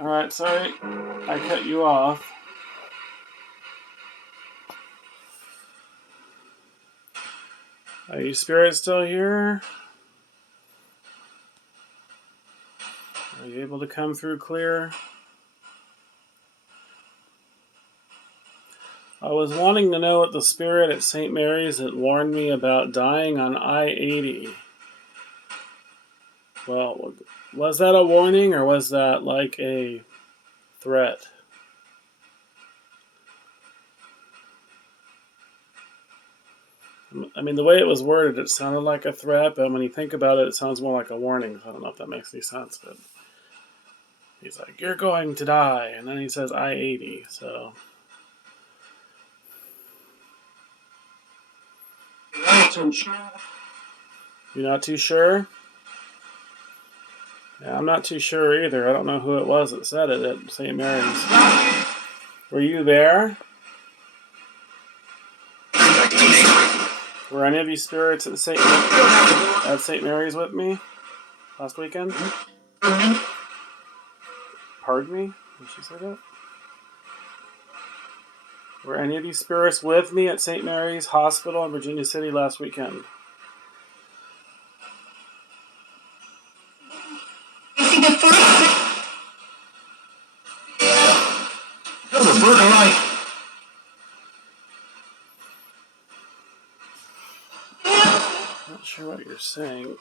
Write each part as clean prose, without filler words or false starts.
Alright, sorry I cut you off. Are you spirits still here? Are you able to come through clear? I was wanting to know what the spirit at St. Mary's had warned me about dying on I-80. Well, was that a warning or was that like a threat? I mean, the way it was worded, it sounded like a threat, but when you think about it, it sounds more like a warning. I don't know if that makes any sense, but he's like, you're going to die, and then he says I-80, so... You're not too sure? Yeah, I'm not too sure either. I don't know who it was that said it at St. Mary's. Were you there? Were any of you spirits at St. Mary's with me last weekend? Pardon me? Did she say that? Were any of you spirits with me at St. Mary's Hospital in Virginia City last weekend? Not sure what you're saying.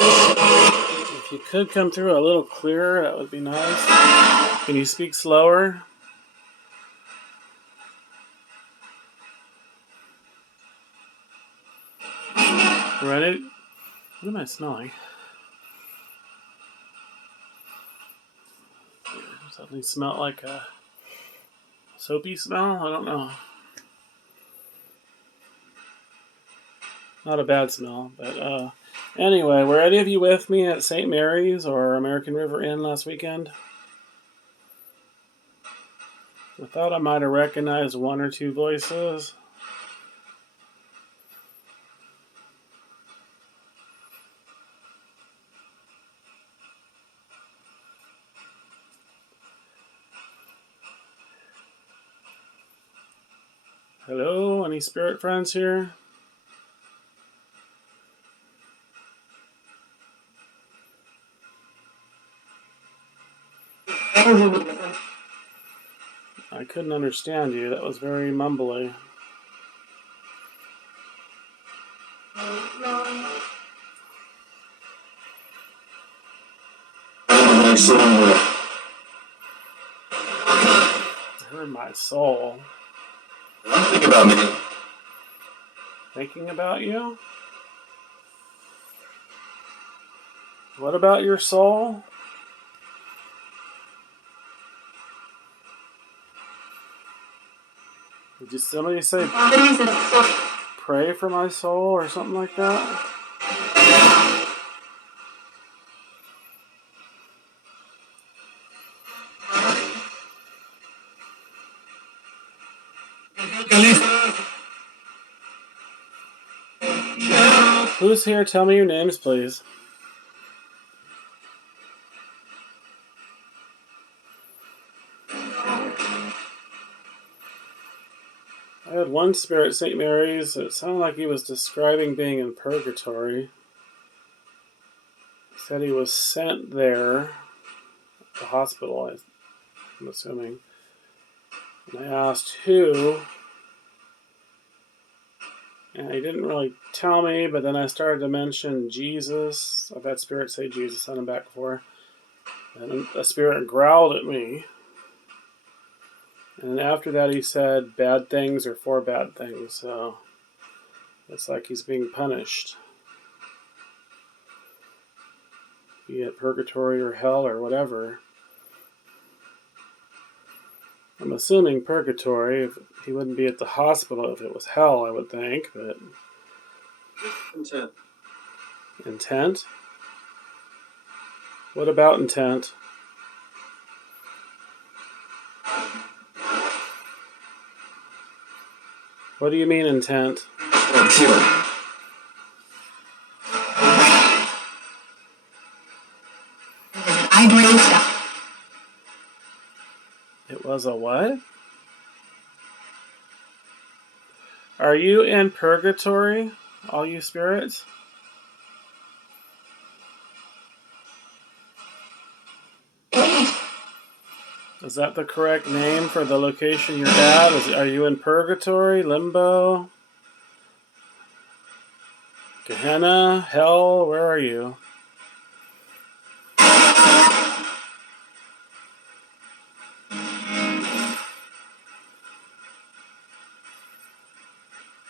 If you could come through a little clearer, that would be nice. Can you speak slower? Ready? What am I smelling? Suddenly smelled like a soapy smell? I don't know. Not a bad smell, but anyway, were any of you with me at St. Mary's or American River Inn last weekend? I thought I might have recognized one or two voices. Hello, any spirit friends here? I couldn't understand you. That was very mumbly. I heard my soul. Think about me. Thinking about you? What about your soul? Did somebody say pray for my soul or something like that? Who's here? Tell me your names, please. I had one spirit at St. Mary's. It sounded like he was describing being in purgatory. He said he was sent there, the hospital, I'm assuming. And I asked who, and he didn't really tell me, but then I started to mention Jesus. I've had spirits say Jesus on him back before. And a spirit growled at me. And after that he said bad things or for bad things, so it's like he's being punished. Be it purgatory or hell or whatever. I'm assuming purgatory. If he wouldn't be at the hospital if it was hell, I would think, but... Intent. Intent? What about intent? What do you mean intent? I brain stuff. Was a what? Are you in purgatory, all you spirits? Is that the correct name for the location you're at? Are you in purgatory, limbo, Gehenna, hell? Where are you?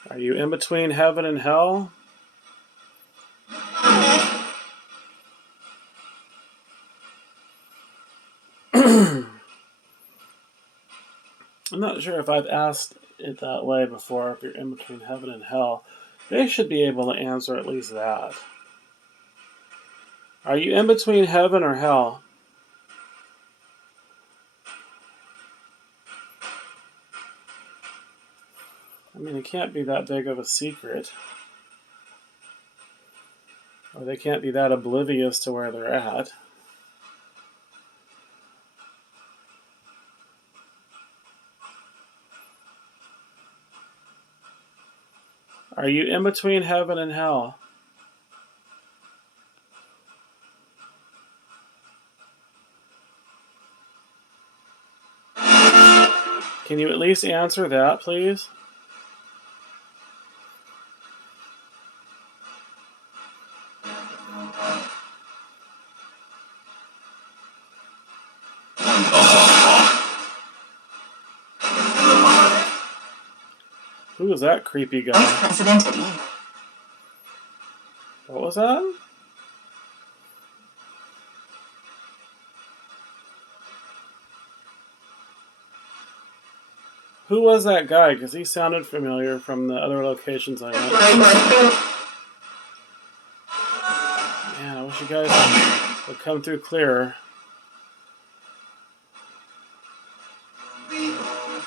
Are you in between heaven and hell? I'm not sure if I've asked it that way before, if you're in between heaven and hell. They should be able to answer at least that. Are you in between heaven or hell? I mean, it can't be that big of a secret. Or they can't be that oblivious to where they're at. Are you in between heaven and hell? Can you at least answer that, please? Who was that creepy guy? What was that? Who was that guy? Because he sounded familiar from the other locations I went to. Man, I wish you guys would come through clearer.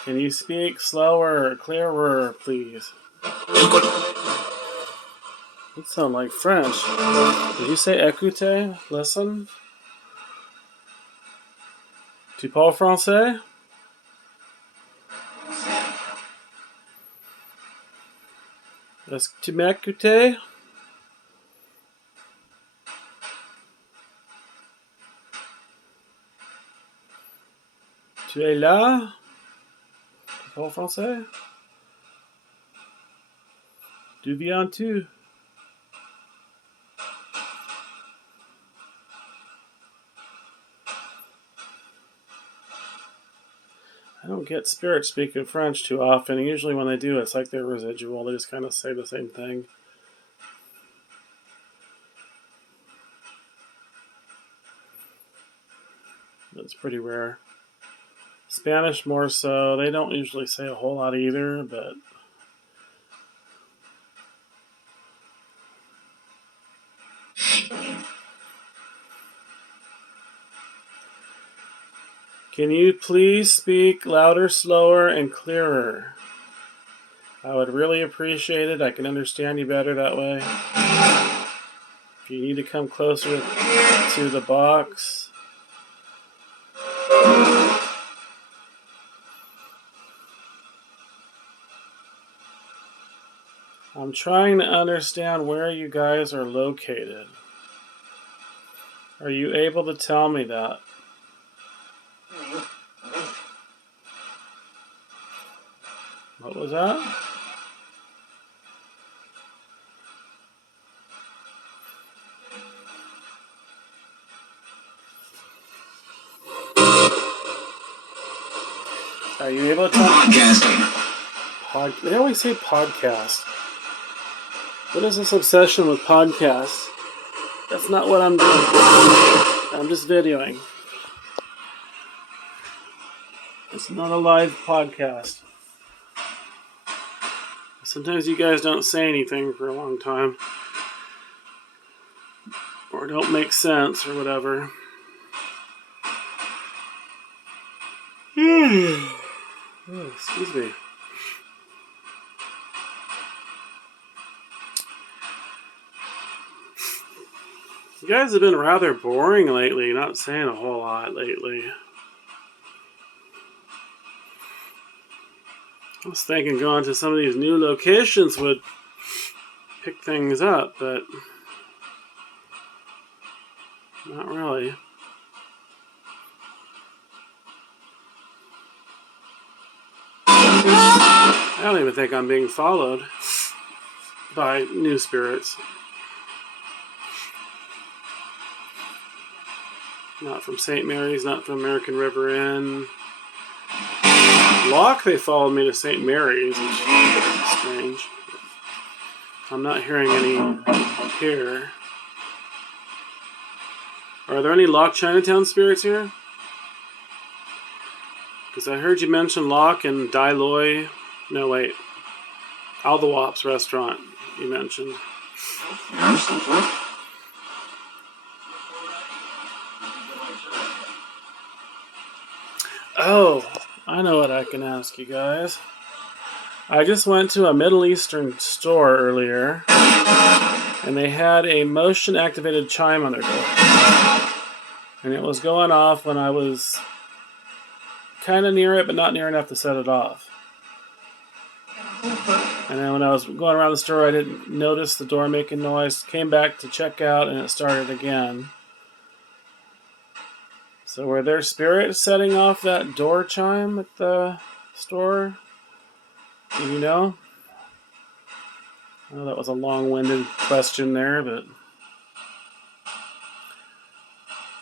Can you speak slower or clearer, please? It sounds like French. Did you say écoutez? Listen? Tu parles français? Est-ce que tu m'écoutes? Tu es là? Tu parles français? D'où viens-tu? I don't get spirits speaking French too often. Usually when they do, it's like they're residual. They just kind of say the same thing. It's pretty rare. Spanish more so. They don't usually say a whole lot either, but... Can you please speak louder, slower, and clearer? I would really appreciate it. I can understand you better that way. If you need to come closer to the box. I'm trying to understand where you guys are located. Are you able to tell me that? What was that? Are you able to tell me? Podcasting. They always say podcast. What is this obsession with podcasts? That's not what I'm doing. I'm just videoing. It's not a live podcast. Sometimes you guys don't say anything for a long time. Or don't make sense or whatever. Oh, excuse me. You guys have been rather boring lately, not saying a whole lot lately. I was thinking going to some of these new locations would pick things up, but not really. I don't even think I'm being followed by new spirits. Not from St. Mary's, not from American River Inn. Locke, they followed me to St. Mary's, which is strange. I'm not hearing any here. Are there any Locke Chinatown spirits here? Because I heard you mention Locke and Dai Loi. No, wait. Al the Wop's restaurant you mentioned. Oh, I know what I can ask you guys. I just went to a Middle Eastern store earlier, and they had a motion-activated chime on their door. And it was going off when I was kind of near it, but not near enough to set it off. And then when I was going around the store, I didn't notice the door making noise. Came back to check out, and it started again. So were there spirits setting off that door chime at the store? Do you know? I know that was a long-winded question there, but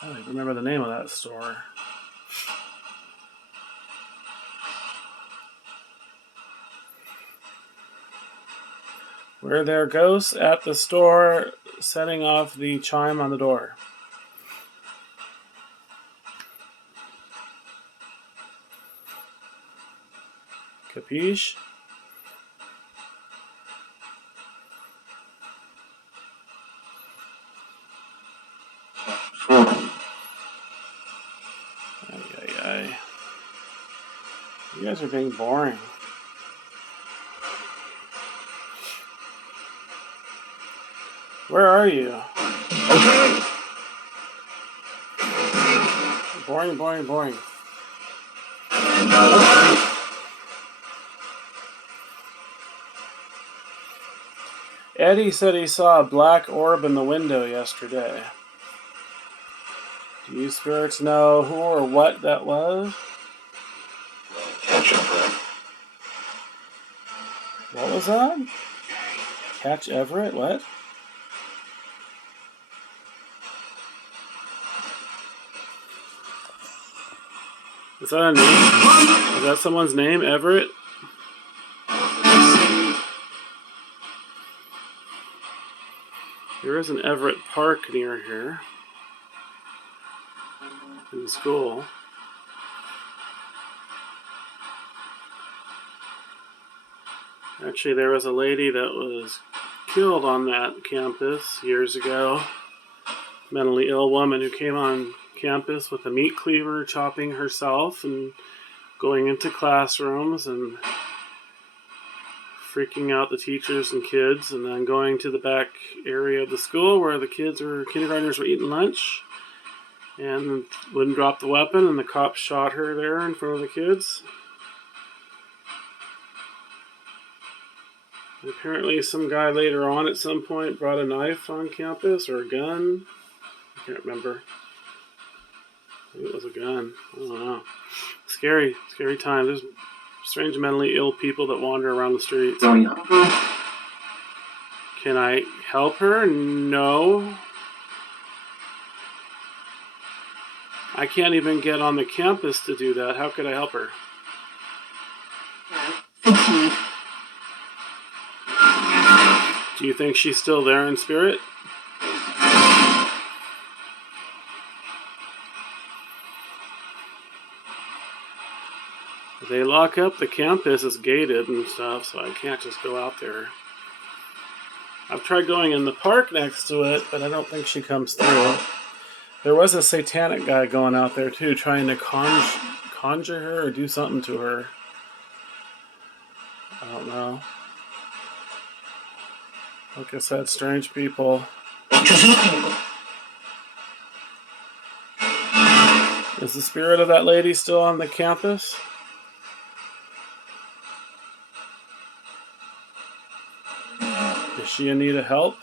I don't even remember the name of that store. Were there ghosts at the store setting off the chime on the door? Capiche? Ay. You guys are being boring. Where are you? Okay. Boring. Eddie said he saw a black orb in the window yesterday. Do you spirits know who or what that was? Catch Everett. What was that? Catch Everett? What? Is that a name? Is that someone's name, Everett? There is an Everett Park near here. In school. Actually, there was a lady that was killed on that campus years ago. Mentally ill woman who came on campus with a meat cleaver, chopping herself and going into classrooms and freaking out the teachers and kids, and then going to the back area of the school where the kindergartners were eating lunch, and wouldn't drop the weapon, and the cops shot her there in front of the kids. And apparently some guy later on at some point brought a knife on campus, or a gun. I can't remember. I think it was a gun. I don't know. Scary time. There's strange mentally ill people that wander around the streets. Can I help her? No. I can't even get on the campus to do that. How could I help her? Do you think she's still there in spirit? They lock up the campus, it's gated and stuff, so I can't just go out there. I've tried going in the park next to it, but I don't think she comes through. There was a satanic guy going out there too, trying to conjure her or do something to her. I don't know. Like I said, strange people. Is the spirit of that lady still on the campus? Is she in need of help?